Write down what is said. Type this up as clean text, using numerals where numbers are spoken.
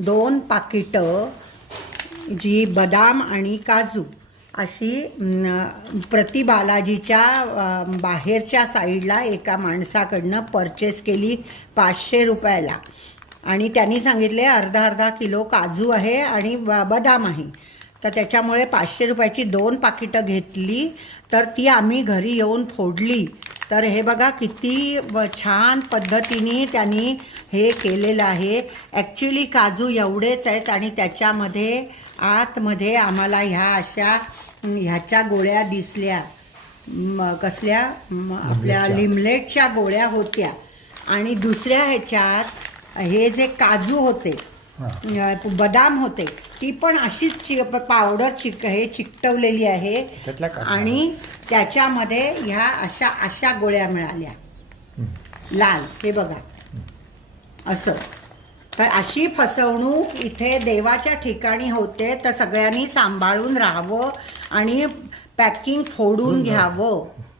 2 पाकिटं जी बदाम आणि काजू अशी प्रति बालाजीच्या बाहेरच्या साईडला एका माणसाकडनं परचेस केली 500 रुपयाला. आणि त्यांनी सांगितले अर्धा किलो काजू आहे आणि बदाम आहे. तर त्याच्यामुळे 500 रुपयाची 2 पाकिटं घेतली. तर ती आम्ही घरी येऊन फोडली. तर हे बघा किती छान पद्धतीने त्यांनी हे केलेलं आहे. ॲक्च्युली काजू एवढेच आहेत आणि त्याच्यामध्ये आतमध्ये आम्हाला ह्याच्या गोळ्या दिसल्या. कसल्या आपल्या लिमलेटच्या गोळ्या होत्या. आणि दुसऱ्या ह्याच्यात हे जे काजू होते बदाम होते ती पण अशीच पावडर चिकटवलेली आहे. आणि त्याच्यामध्ये ह्या अशा गोळ्या मिळाल्या लाल. हे बघा असं. तर अशी फसवणूक इथे देवाच्या ठिकाणी होते. तर सगळ्यांनी सांभाळून राहावं आणि पॅकिंग फोडून घ्यावं.